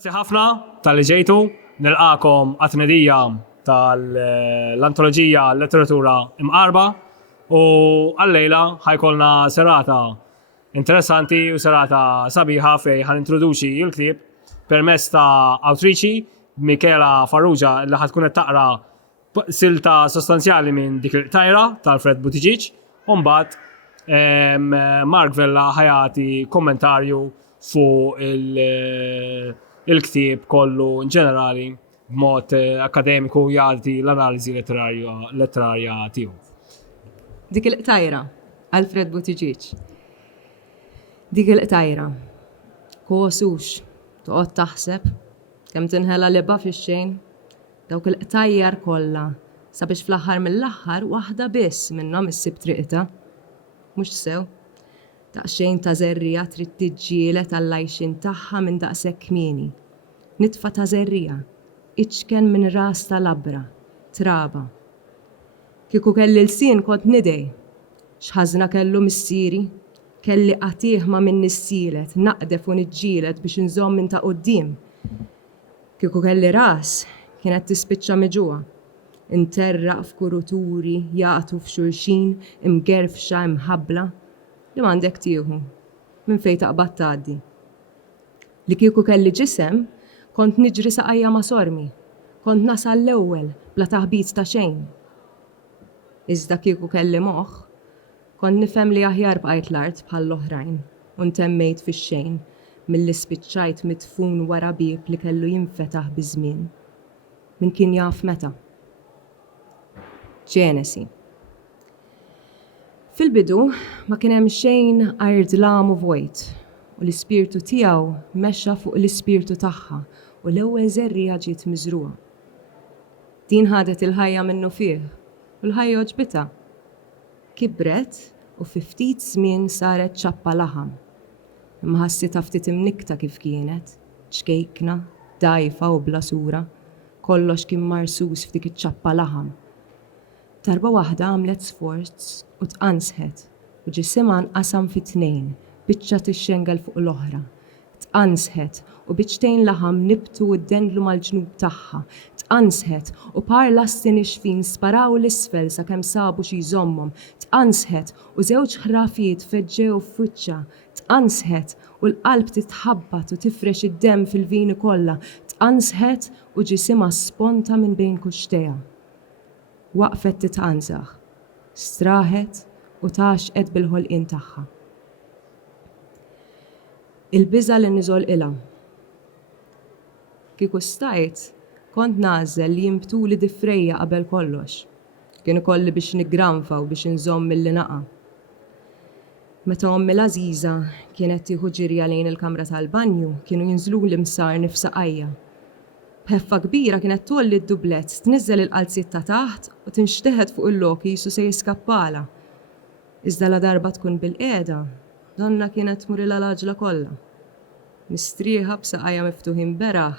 Grazie ħafna tal-li ġejtu, nilqakom għat-tnedija tal-antoloġija letteratura imqarba u għallejla ħajkolna serata interessanti u serata sabiħa fej ħan introduċi il-ktib permezz ta' awtriċi Michela Farrugia li ħatkun qed taqra silta sostanzjali minn dik il-tajra tal-Fred Buttigieg u mbagħad Mark Vella ħajati kommentarju fuq il-ktib kollu ġenerali b'mod akademiku jagħti l-analiżi letterarja tiegħu. Dik il-qtajra, Alfred Buttigieg. Dik il-qtajra, kosux, toqgħod taħseb, kemm tinħela liba fix-xejn, dawk il-qtajjar kollha, sabiex fl-aħħar mill-aħħar waħda biss minnhom issib triqita. Mhux sew. Daqsxejn ta' żerrija trid tiġġieled għall-għajxin tagħha minn daqshekk kmieni. Nitfa' ta' żerrija, iċken minn ras tal-abra, traba. Kieku kelli l-sien kont nidej, x'ħażna kellu missieri, kelli qatih ma' minn nissielet, naqdef u niġġieled biex inżomm minn ta' quddiem. Kieku kelli ras, kienet tispiċċa miġuha, interraq f'kuruturi jaqtu f'xulxin, imgerfxa imħabbla, li m'għandek tieħu, minn fejn taqbad tgħaddi. Li kieku kelli ġisem, kont niġri saqajja ma' sormi, kont nasal l-ewwel bla taħbit ta' xejn. Iżda kieku kelli moħħ, kont nifhem li aħjar bqajt l-art bħall-oħrajn u ntemmejt fix-xejn milli spiċċajt midfun wara bieb li kellu jinfetaħ biż-żmien. Min kien jaf meta. Ġenesi. Fil-bidu ma kien hemm xejn għardlam u vojt u l-ispirtu tiegħu mexxa fuq l-ispirtu tagħha u l-ewwel żerrija ġiet miżruha. Din ħadet il-ħajja minnu fih u l-ħajja oġbitha. Kibret u fi ftit żmien saret ċappa laħam. Imma ħassitha ftit imnikta kif kienet, ċkejkna, dgħajfa u bla sura, kollox kien marsus f'dik iċ-ċappa laħam. Darba waħda għamlet sforz u tqansħet u ġisimha nqasam fi tnejn, biċċa tixxengel fuq l-oħra. Tqansħet u biċċtejn laħam nibtu u ddendlu mal-ġnub tagħha. Tqansħet u par lasti nixfin sparaw l-isfel sakemm sabu xi jżommhom. Tqansħet u żewġ ħrafijiet feġġew f'wiċċha. Tqansħet u l-qalb titħabbat u tifrex id-demm fil-vini kollha. Tqansħet u ġisimha sponta minn bejn kuxtejha. Waqfet titqansaħ, straħet u taxqet bil-ħolqien tagħha. Il-biża li niżol ilha. Kieku stajt, kont nażel li jimbtuli difrejja qabel kollox. Kien ikolli biex niggranfa u biex inżomm milli naqa'. Meta ommi l-Ażiża kienet tieħu ġirja lejn il-kamra tal-banju, kienu jinżlu l-imsar nifsaqajja. B'ħeffa kbira kienet tolli d-dublett, tniżżel il-qalziet ta' taħt u tinxteħed fuq il-loki jisu se jiskappala. Iżda la darba tkun bil-qiegħda, donna kienet tmurilha l-aġla kollha. Mistrieħa b'saqajja miftuħin beraħ,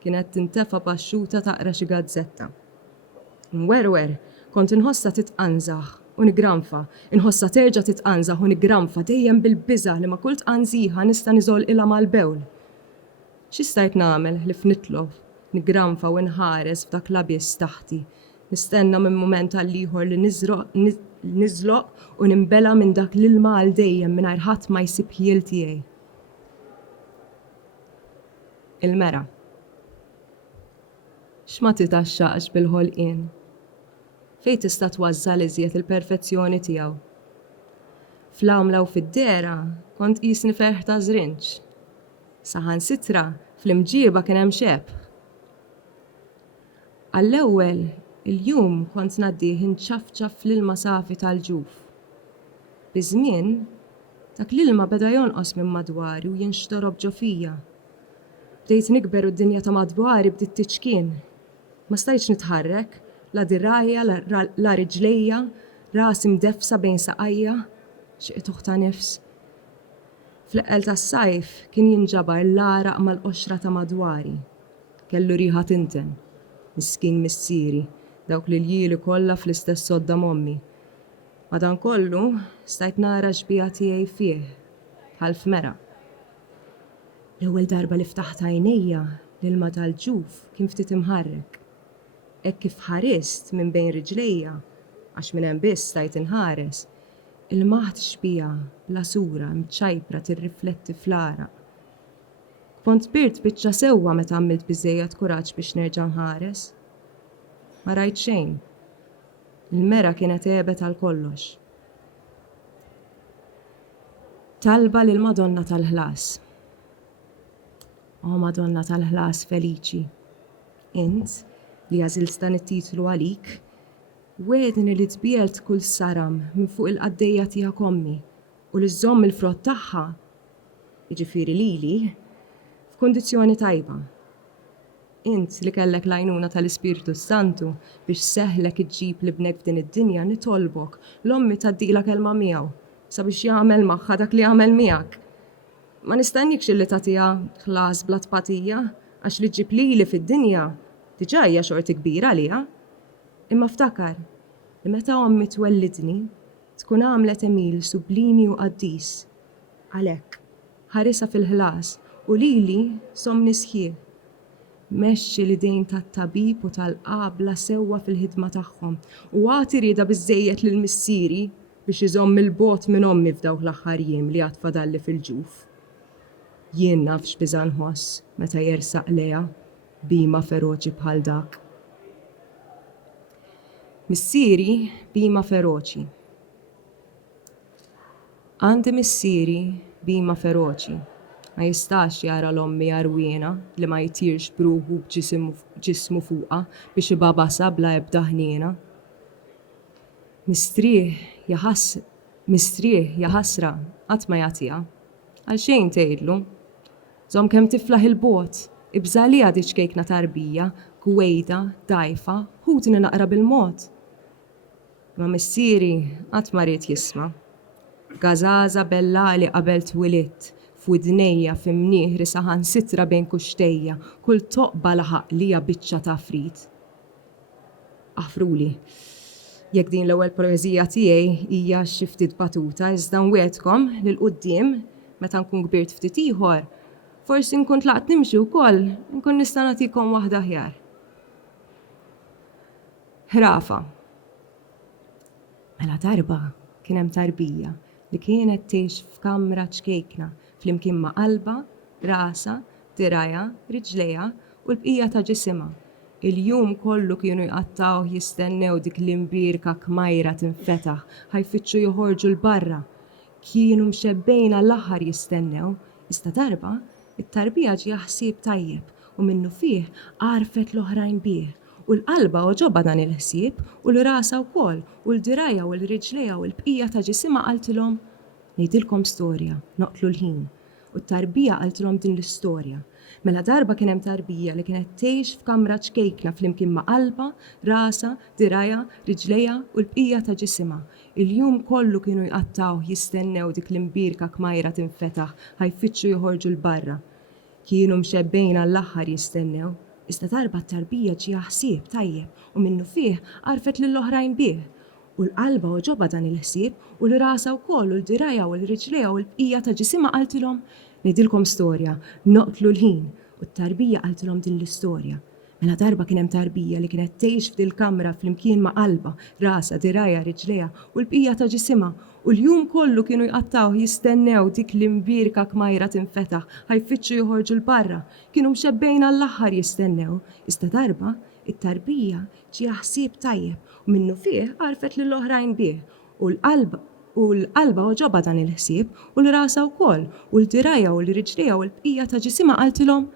kienet tintefa' paxxuta taqra xi gazzetta. Nwerwer, kont inħossha titqanżaħ u nigranfa, inħossha terġa' titqanżaħ u nigranfa dejjem bil-biża' li ma' kull tqanżiħa nista' niżolqilha mal-bewl. Xi stajt nagħmel ħlif nitlob, nigranfa u nħares f'dak l-abjes taħti, nistenna minn mument għal ieħor li niżloq u nimbela minn dak l-ilma għal dejjem mingħajr ħadd ma jsib ħiel tiegħi. Il-mera. X'ma titaxxaqx bil-ħolqien. Fejn tista' tważżal iżjed il-perfezzjoni tiegħu. Fl-għamla u fid-dera kont qisni ferħ ta' żrinġ. Saħansitra fl-imġieba kien hemm xepp. Għall-ewwel, il-jum kont ngħaddih inċafċaf fl-ilma safi tal-ġuf. Biż-żmien, dak l-ilma beda jonqos minn madwari u jinxtorob ġo fija. Bdejt nikber u d-dinja ta' madwari bdiet tiċkien. Ma stajtx nitħarrek, la dirajja, la riġlejja, rasi mdefsa bejn saqajja, xi tuħta nifs. Fl-eqqel tas-sajf kien jinġabar l-araq mal-qoxra ta' madwari. Kellu riħa tinten. Miskin missieri, dawk li l-jieli kollha fl-istess sodda mommi. Madankollu stajt nara xbija tiegħi fih, bħal f'mera. L-ewwel darba li ftaħt għajnejja l-ilma tal-ġuf kien ftit imħarrek. Hekk kif ħarist minn bejn riġlejja għax minn hemm biss stajt inħares, il-maħt xbija bla sura mċajpra tirrifletti fl-araq. Kont birt biċċa sewwa meta għamilt biżżejjed kuraġġ biex nerġa' nħares. Ma rajt xejn. Il-mera kienet għebet għal kollox. Talba lil Madonna tal-ħlas. O Madonna tal-ħlas feliċi. Int li għażilt dan it-titlu għalik, wedni li tbielt kull saram minn fuq il-qaddejja tiegħek ommi u li żomm il-frott tagħha, jiġifieri lili, f'kundizzjoni tajba. Int li kellek l-għajnuna tal-Ispiritu Santu biex seħlek iġġib libnek f'din id-dinja nitolbok l-ommi taddilek kelma miegħu sabiex jagħmel magħha dak li jagħmel miegħek. Ma nistennix illi tagħtiha ħlas bla tpatija għax li ġġib lili fid-dinja diġà hija xorti kbira għaliha. Imma ftakar li meta ommi twellidni tkun għamlet Emil sublimi u qaddis. Għalhekk ħarisha fil-ħlas u lili somni sħiħ. Mexxi l-idejn tat-tabib u tal-qabla sewwa fil-ħidma tagħhom u għati rieda biżżejjed lil missieri biex iżomm il-bot minn ommi f'dawk l-aħħar jiem li għad fadalli fil-ġuf. Jien naf x'biża nħoss meta jersaq leha bima feroċi bħal dak. Missieri bima feroċi. Għandi missieri bima feroċi. Ma jistax jara l-ommi jarwina li ma jitirx bruħu b'ġismu fuqa biex ibabasa bla ebda ħniena. Mistrieħ jaħasra qatt ma jagħtiha. Għal xejn tgħidlu. Żomm kemm tiflaħ il-bot, ibżalija diċkejkna tarbija, gwejda, dajfa, ħudni naqra bil-mod. Ma missieri qatt ma ried jisma'. Gażaża bellali qabel twilit, f'widnejja f'imnieħri saħan sitra bejn kuxtejja, kull toqba laħaq lija biċċa ta' frit. Afruli, jekk din l-ewwel poeżija tiegħi hija xi ftit batuta iżda nwiegħdkom lil quddiem meta nkun kbirt ftit ieħor, forsi nkun tlaqt nimxi wkoll, nkun nista' nagħtikom waħda aħjar. Ħrafa. Mela darba kien hemm tarbija li kienet tgħix f'kamra ċkejkna flimkien ma' qalba, rasa, diraja, riġlejha u l-bqija ta' ġisimha. Il-jum kollu kienu jqattaw jistennew dik l-imbirka kmajra tinfetaħ, ħajfittxu joħorġu l-barra. Kienu mxebbejn għall-aħħar jistennew, iżda darba it-tarbija ġie ħsieb tajjeb u minnu fih għarfet l-oħrajn bih. U l-qalba oġobha dan il-ħsieb u l-rasa wkoll u l-diraja u l-riġlejha u l-bqija ta' ġisimha qaltilhom ngħidilkom storja, noqtlu l-ħin. U t-tarbija qaltilhom din l-istorja. Mela darba kien hemm tarbija li kienet tgħix f'kamra ċkejkna flimkien ma' qalba, rasa, diraja, riġlejha u l-bqija ta' ġisimha. Il-jum kollu kienu jqattaw jistennew dik l-imbirka kmajra tinfetaħ ħajfittxu joħorġu l-barra. Kienu mxebbejn għall-aħħar jistennew, iżda darba t-tarbija ġie ħsieb tajjeb u minnu fih għarfet lill-oħrajn bih. U l-qalba oġobha dan il-ħsieb u l-rasa wkoll u l-diraja u l-riġlejha u l-bqija ta' ġisimha qaltilhom ngħidilkom storja, noqtlu l-ħin u t-tarbija qaltilhom din l-istorja. Mela darba kien hemm tarbija li kienet tgħix f'dil kamra flimkien ma' qalba, rasa, diraja, riġlejha u l-bqija ta' ġisimha u l-jum kollu kienu jqattaw jistennew dik l-imbirka kmajra tinfetaħ ħajfittxu joħorġu l-barra. Kienu mxebbejn għall-aħħar jistennew, iżda darba it-tarbija ġie ħsieb tajjeb u minnu fih għarfet lill-oħrajn bih u l-qalba oġobha dan il-ħsieb u l-rasa wkoll u l-diraja u l-riġlejha u l-bqija ta' ġisimha qaltilhom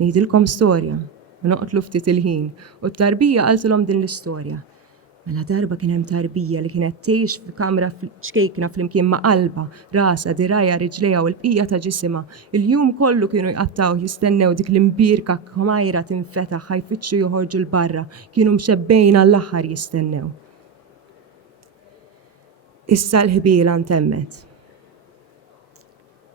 ngħidilkom storja u noqtlu ftit il-ħin u t-tarbija qaltilhom din l-istorja. Mela darba kien hemm tarbija li kienet tgħix f'kamra ċkejkna flimkien ma' qalba, rasa, diraja, riġlejha u l-bqija ta' ġisimha. Il-jum kollu kienu jqattaw jistennew dik l-imbirka kmajra tinfetaħ ħajfittxu joħorġu l-barra, kienu mxebbejn għall-aħħar jistennew. Issa l-ħbiela ntemmet.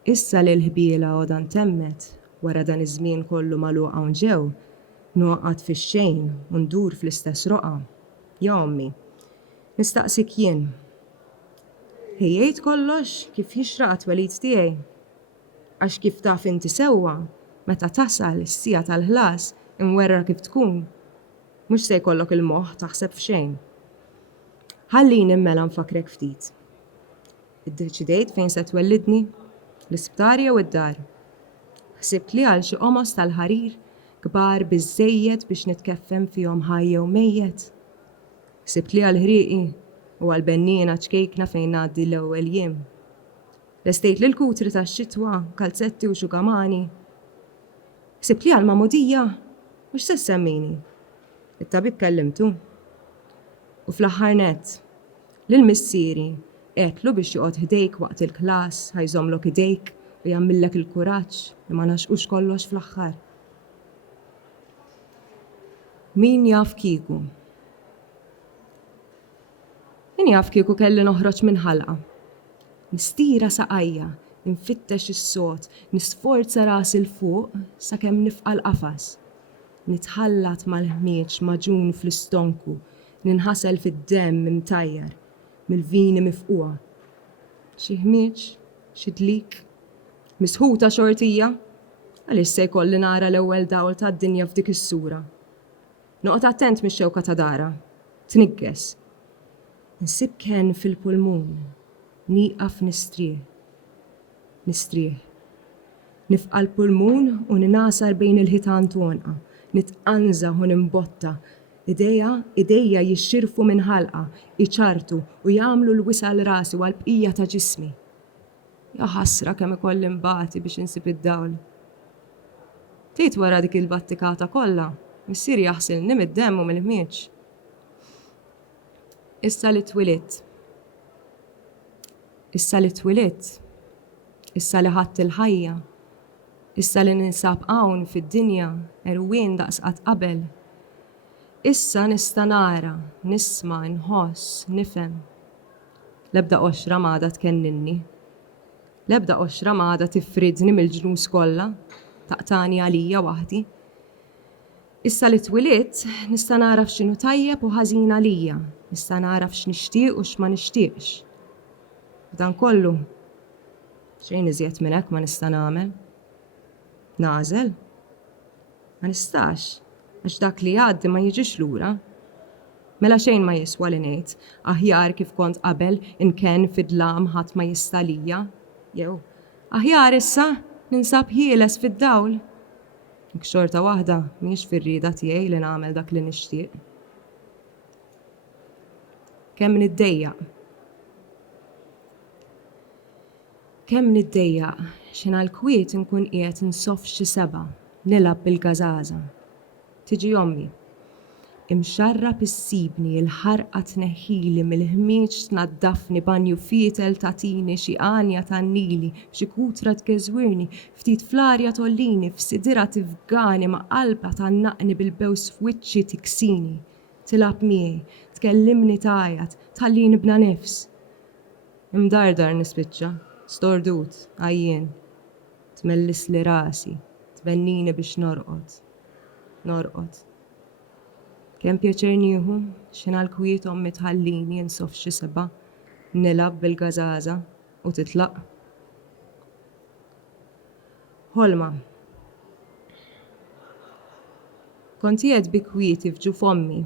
Issa li l-ħbiela għoda ntemmet wara dan iż-żmien kollu magħluq hawn ġew, noqgħod fix-xejn u ndur fl-istess roqa. Ja ommi, nistaqsik jien. Ħejjejt kollox kif jixraq twelid tiegħi. Għax kif taf inti sewwa, meta tasal is-sija tal-ħlas imwerra kif tkun, mhux se jkollok il-moħħ taħseb f'xejn. Ħallini immela nfakrek ftit. Iddeċidejt fejn se twellidni, l-isptar jew id-dar. Ħsibt li għal xi qomos tal-ħarir kbar biżżejjed biex nitkeffem fihom ħaj jew mejjed. Ħsibt li għal ħrieqi u għal bennina ċkejkna fejn ngħaddi l-ewwel jiem. Lestejt li l-kutri tax-xitwa, kalzetti u xugamani. Ħsibt li għal mamudija, mhux se semmini. It-tabib kellimtu. U fl-aħħar nett, lill-missieri qedlu biex joqgħod ħdejk waqt il-klass, ħajżomlok idejk u jagħmillek il-kuraġġ li ma naxqux kollox fl-aħħar. Min jaf kieku? Min jaf kieku kelli noħroġ minn ħalqa. Nistira saqajja, nfittex is-sod, nisforza rasi l-fuq sakemm nifqa' l-qafas. Nitħallat mal-ħmieġ maġun fl-istonku, ninħasel fid-demm imtajjar, mill-vini mifquha. Xi ħmieġ, xi dlik, misħuta xortija, għaliex se jkolli nara l-ewwel dawl tad-dinja f'dik is-sura. Noqgħod attent mix-xewka ta' dara, tnigges. Nsib ken fil-pulmun, nieqaf nistrieħ. Nifqa' l-pulmun u ninasar bejn il-ħitan tonqa, nitqanża u nimbotta. Idejja jixxirfu minn ħalqa, iċartu u jagħmlu l-wisal rasi u għall-bqija ta' ġismi. Ja ħasra kemm ikolli imbagħti biex insib id-dawl. Ftit wara dik il-battikata kollha, missieri jaħsilni mid-demm u mill-ħmieġ. Issa li twilit. Issa li ħadd il-ħajja, issa li ninsab hawn fid-dinja erwien daqsqat qabel. Issa nista' nara, nisma', nħoss, nifhem. L-ebda qoxra m'għadha tkenninni. L-ebda qoxra m'għadha tifridni mill-ġnus kollha, taqtani għalija waħdi. Issa li twilit nista' nara f'x'inhu tajjeb u ħażin għalija, nista' nara f'x'nixtieq u x'ma nixtieqx. Dan kollu, xejn iżjed minn hekk ma nista' nagħmel. Nagħżel? Ma nistax, għax dak li għaddi ma jiġix lura. Mela xejn ma jiswa li ngħid, aħjar kif kont qabel inkien fid-dlam ħadd ma jista' lija, jew aħjar issa ninsab ħieles fid-dawl. Dik xorta waħda mhix fir-rieda tiegħi li nagħmel dak li nixtieq. Kemm niddejjaq x'inha l-kwiet inkun qiegħed insoff xi seba' nilgħab bil-gażaża. Tiġi ommi. Imxarrab issibni l-ħarqa tneħħili mill-ħmieġ tnaddafni banju fietel tagħtini xi qanja tan-nili, xi kutra tgeżwirni, ftit fl-arja tollini, f'sidira tifgani ma' qalba tannaqni bil-bews f'wiċċi tiksini. Tilab miegħi, tkellimni tajjat, tħallini bna nifs. Imdardar nispiċċa. Stordut, għajjien, tmellis li rasi, tbennini biex norqod. Kemm pjaċir nieħu x'inha l-kwiet ommi tħallini insoff xi seba' nilgħab bil-gażaża u titlaq. Ħolma. Kont qiegħed bi kwieti f'ġuf ommi,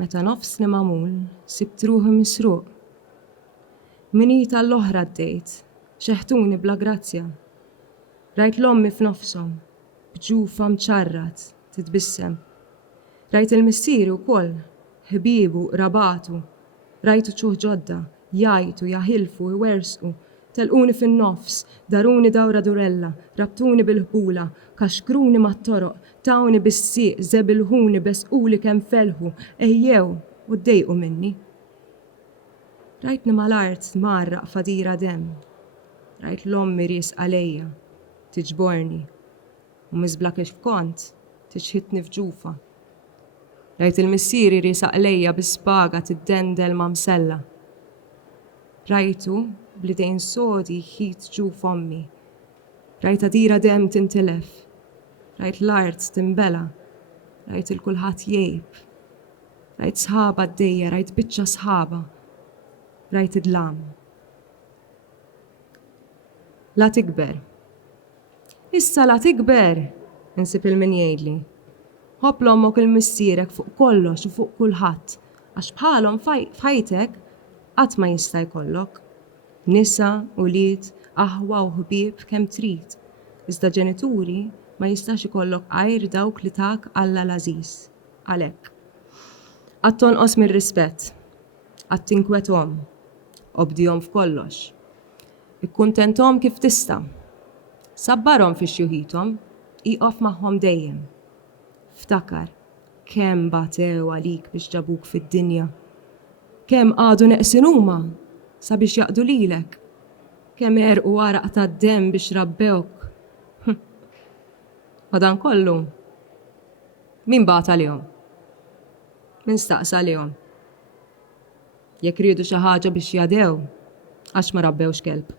meta nofsni magħmul sibt ruħi misruq. Minita l-oħra ddejt, xeħtuni bla grazzja. Rajt l-ommi f'nofshom, bġufa mċarrat, titbissem. Rajt il-missieri wkoll, ħbiebu, rabatu. Rajtu ċuħ ġodda, jajtu, jaħilfu, iwersqu. Telquni fin-nofs, daruni dawra durella, rabtuni bil-ħbula, kaxkruni mat-toroq, tawni bis-sieq, zebilħuni besquli kemm felħu, ejjew u ddejqu minni. Rajtni mal-art marraq fadira demm. Rajt l-ommi ries għalejja, tiġborni, u miżbla kif kont, tiġħitni f'ġufa. Rajt il-missieri ries għalejja bispaga tiddendel ma' msella. Rajtu blidejn sodi jħid ġuf ommi. Rajt għadira demm tintilef. Rajt l-art timbela. Rajt il-kulħadd jgħib. Rajt sħaba d-dejja, rajt biċċa sħaba. Rajt id-lam. La tikber. Issa la tikber, insib il-min jgħidli. Ħobb l-ommok il-missierek fuq kollox u fuq kulħadd, għax bħalhom f'ħajtek qatt ma jista' jkollok. Nisa, ulied, aħwa u ħbieb kemm trid. Iżda ġenituri ma jistax ikollok għajr dawk li tak Alla l-Ażiż. Għalhekk. Qatt tonqos mir-rispett, qatt tinkwethom, obdihom f'kollox. Ikkuntenthom kif tista'. Sabbarhom fi xjuħithom, iqof magħhom dejjem. Ftakar kemm batew għalik biex ġabuk fid-dinja. Kemm għadu neqsin huma sabiex jaqdu lilek. Kemm erqu għaraq tad-demm biex rabbewk. Madan kollu, min bata lihom? Min staqsa lihom? Jekk riedu xi ħaġa biex jadew, għax ma rabbewx kelb.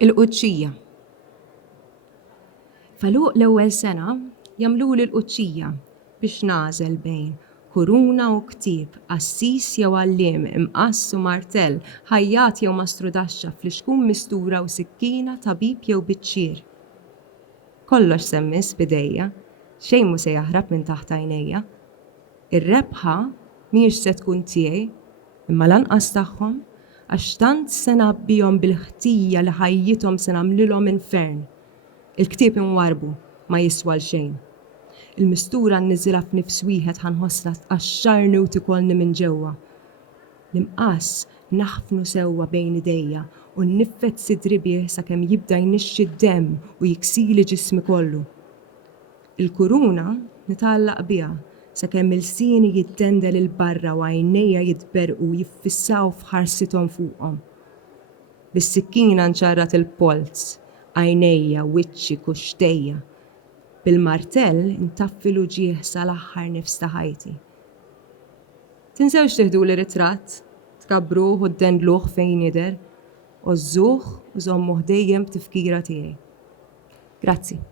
Il-quċċija. Faluq l-ewwel sena jagħmluli l-quċċija biex nażel bejn kuruna u ktieb, assis jew għalliem, imqass u martell, ħajjat jew mastrudaxxa, fliexkun mistura u sikkina, tabib jew biċċier. Kollox semmis bidejja, xejn mu se jaħrab minn taħt għajnejja. Ir-rebħa mhijiex se tkun tiegħi, imma lanqas tagħhom għax tant se nabbihom bil-ħtija li ħajjithom se nagħmlilhom infern. Il-ktieb inwarbu ma jiswa l-xejn. Il-mistura nniżilha f'nifs wieħed ħanħossla tqaxxarni u tikolni minn ġewwa. L-imqass naħfnu sewwa bejn idejja u nniffet sidri bih sakemm jibda jnixxi d-demm u jiksili ġismi kollu. Il-kuruna nitgħallaq biha sakemm il-sieni jittendel il-barra u għajnejja jitberqu jiffissaw f'ħarsithom fuqhom. Bis-sikkina nċarrat il-polz, għajnejja, wiċċi, kuxtejja. Bil-martell intaffi l-uġieħ sal-aħħar nifs ta' ħajti. Tinsewx tieħduli ritratt, tkabruh u ddendluh fejn jidher, ożżuh u żommuh dejjem b'tifkira tiegħi. Grazzi.